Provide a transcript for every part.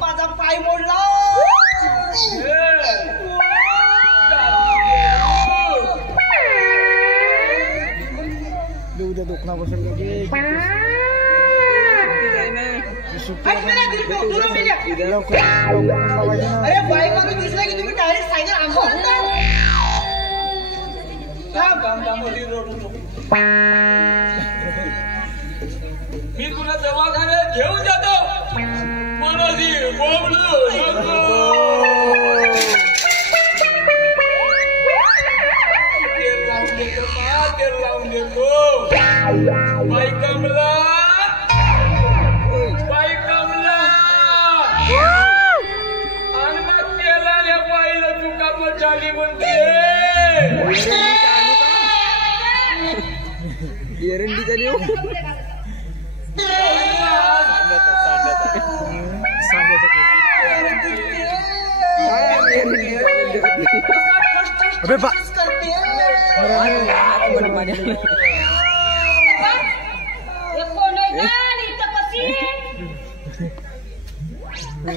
माझा पाय मोडला उद्या दुखना बसेल अरे बाईक मध्ये दिसला की तुम्ही डायरेक्ट सायकल मी तुला दवाखान्यात घेऊन जातो मनाजी बोबलू तेल लावून देतो बाई कमला आणि मग तेलाने बाईला दुखापत झाली म्हणते एरंडी झाली अबे बा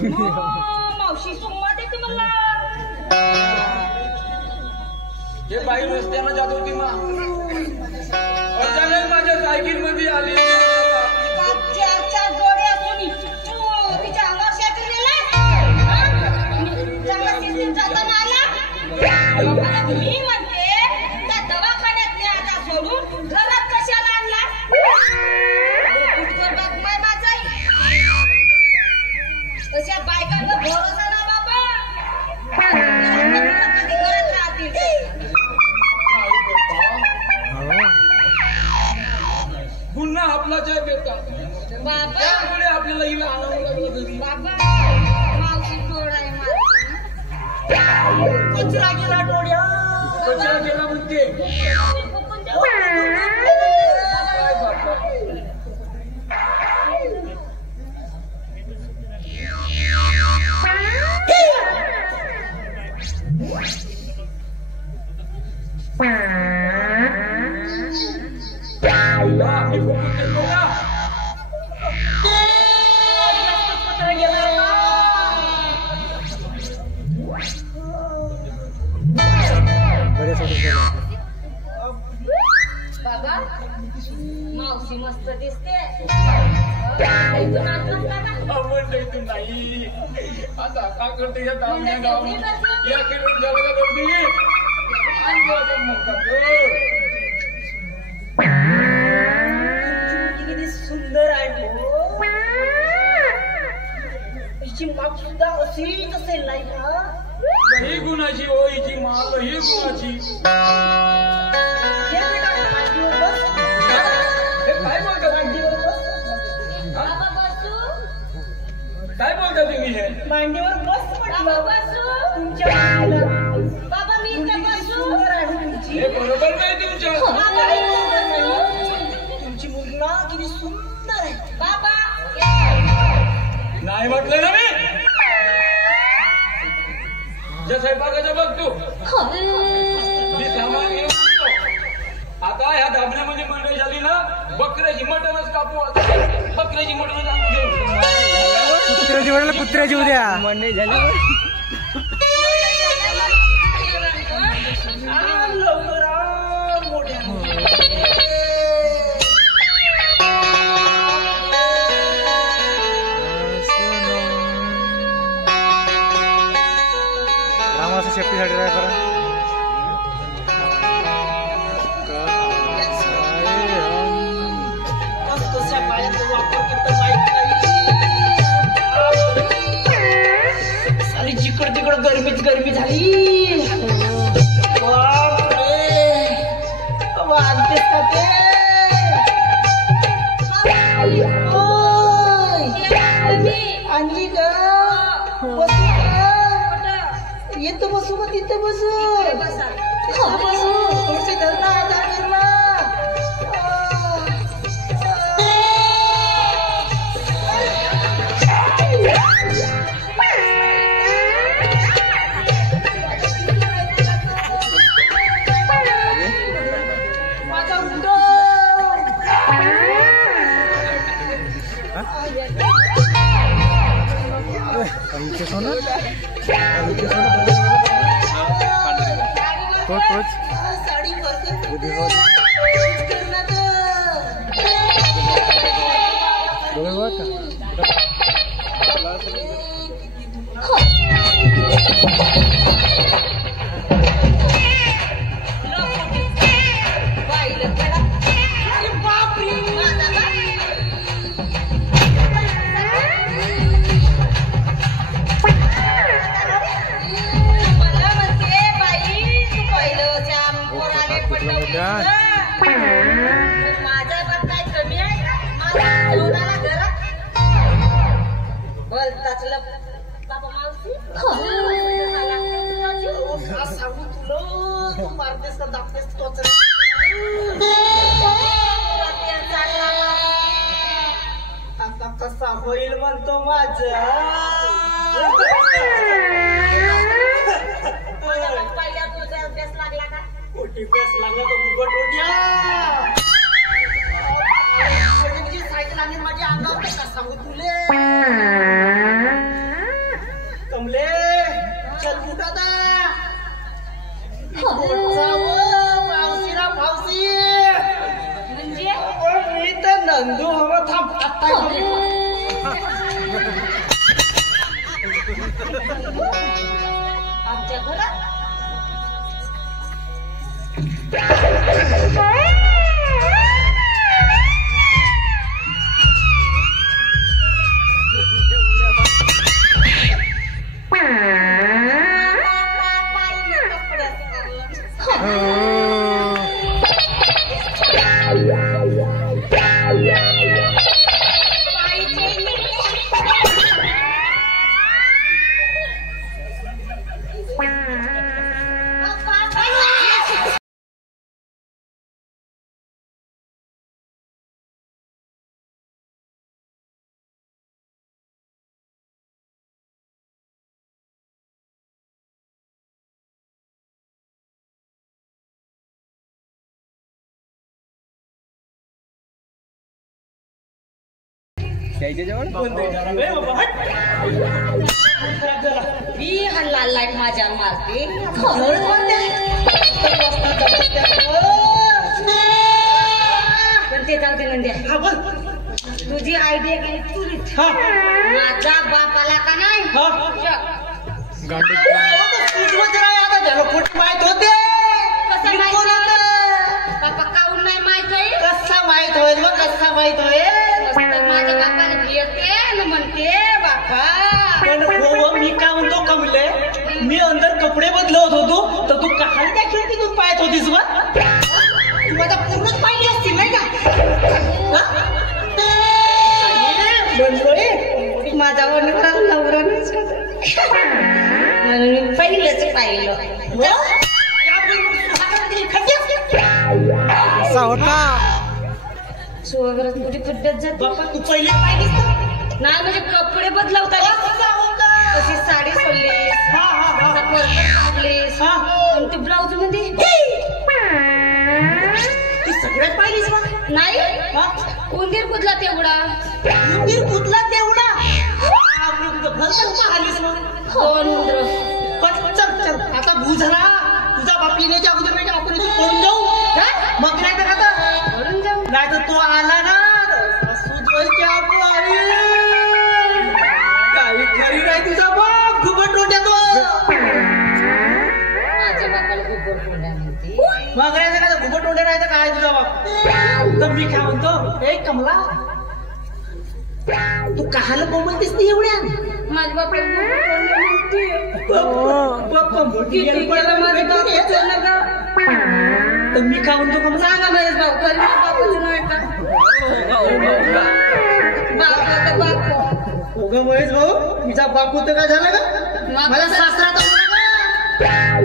मावशी सोमा देते मला हे बाई रस्त्यानं जात होती मा अचानक माझ्या सायकल मध्ये आली चार जोडे असून तिच्या अंगावर शेती गेला चांगला शेती जाताना आला मी म्हणते त्या दवाखान्यात न्यायचा सोडून घरात कशाला आणला तशा बायकांवर भरोसा ना बाबा कधी घरात राहतील पुन्हा आपला जय बेटा बाबा त्यामुळे आपल्याला हिला आणावं लागलं घरी बाबा मावशी डोळाय कचरा गेला डोळ्या कचरा केला म्हणते बाबा मावशी मस्त दिसते इथून आणलंस का ना? आवडतं इथून नाही आता का करते या गावण्या गाव या किलो जगाला गर्दी आणि असं म्हणतात किती सुंदर आहे हिची माप सुद्धा अशीच असेल नाही का ही गुणाची हो हिची माल ही गुणाची हे बेटा मांडीवर बस हे काय बोलता तुम्ही बाबा बसू काय बोलता तुम्ही हे मांडीवर बस बाबा म्हटलं बसू तुमच्या मुलीला बाबा मी इथं बसू सुंदर आहे तुमची हे बरोबर नाही तुमचं बाबा मी इथं बसू तुमची मुलगा किती सुंदर आहे बाबा नाही म्हटलं ना मी ज्या स्वयंपाकाचं बघ तू मी सामान घेऊन येतो. आता ह्या धाबण्यामध्ये मंडई झाली ना बकऱ्याची मटणच कापू आता बकऱ्याची मटणच आणून घेऊ कुत्र्याची म्हटलं कुत्र्याची उद्या मंडई झाली लवकर मोठ्या रामाचं सेफ्टीसाठी काय करा तशा पायाचा वापर करता माहित नाही सारी जिकड तिकड गरमीच गरमी झाली बापरे वाजतेस का ते ओय, आणली का बसू का? येतो बसू मग तिथे बसू बसा थोडीशी धर ना आधार कर ना माझा मुंडो आमचे सोनं तोच साडी वरकर दोघे बघ का माझा बाप काय कमी आहे माझा जेवणाला घरात बोलताच बाबा मावशी काय सांगू तुला तू मारतेस का दाबतेस तोच आता कसा होईल म्हणतो माझा पहिल्या तुझा अभ्यास लागला का मोठी पेस लागला तो उघड होत्या सायकल आणि माझ्या अंगावर कसा सांगू तुले कमले चल कुठं आता मावशीरा मावशी म्हणजे मी तर नंदू हवं थांब आता आमच्या घरात मी हल्ला लाईट माझ्या मारते पण ते जाऊ दे नंद्या तुझी आयडिया गेली चुलीत माझा बाप आला का नाही माहित होते कसं माहित बापा काऊन नाही माहित आहे कसा माहित होईल मग कसा माहित होईल माझ्या बापाने भेटते न म्हणते बापा पण हो मी काय म्हणतो कमले मी अंदर कपडे बदलवत होतो तर तू काय त्या खिडकीतून पाहत होतीस मग तू माझा पूर्णच पाहिली असती नाही का बनलोय माझा वनकरा नवरा म्हणून मी पहिलंच पाहिलं असा होता सोबत मोठी पद्धत जात बापा तू पहिले पाहिलीस ना नाही म्हणजे कपडे बदलवता तशी साडी सोडलीस सोडलीस आणि ते ब्लाऊज मध्ये ती सगळ्यात पाहिलीस मग नाही उंदीर कुदला तेवढा उंदीर कुठला तेवढा भरपूर पाहिलीस मग कोण उंदर पण चल चल आता बुझला तुझा बाप येण्याच्या अगोदर नाही आपण इथून पळून जाऊ मग नाही तर आता वरून जाऊ नाही तर तो आला ना सुजवायची आपू आई काही खरी नाही तुझा बाप घुबट डोट्यातो माझ्या बापाला गोबर कोंड्या म्हणते मग नाही का घुबट डोट्या नाही तर काय तुझा बाप तर मी काय म्हणतो ए कमला तू कहाला कोमलतीस ती एवढ्या माझ्या बापाला गोबर कोंड्या म्हणते बाप्पा मोठी किती केलं माझं बाप विचारलं का तर मी काय म्हणतो कमला सांगा महेश भाऊ कधी बापाचं नाही का बापा तर बाप हो ग महेश भाऊ तिचा बापू तर काय झालं का मला सासरा तर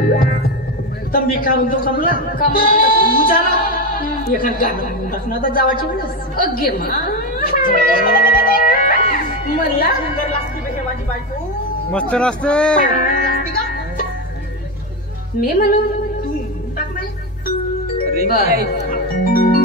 तर मी काय म्हणतो कमला तू झाला एखाद गाणं म्हणून टाक ना आता जावाची वेळेस अगे मला सुंदर लागते बे माझी बायको मस्त नसते लागते का मी म्हणू तू टाक नाही रिंकी आई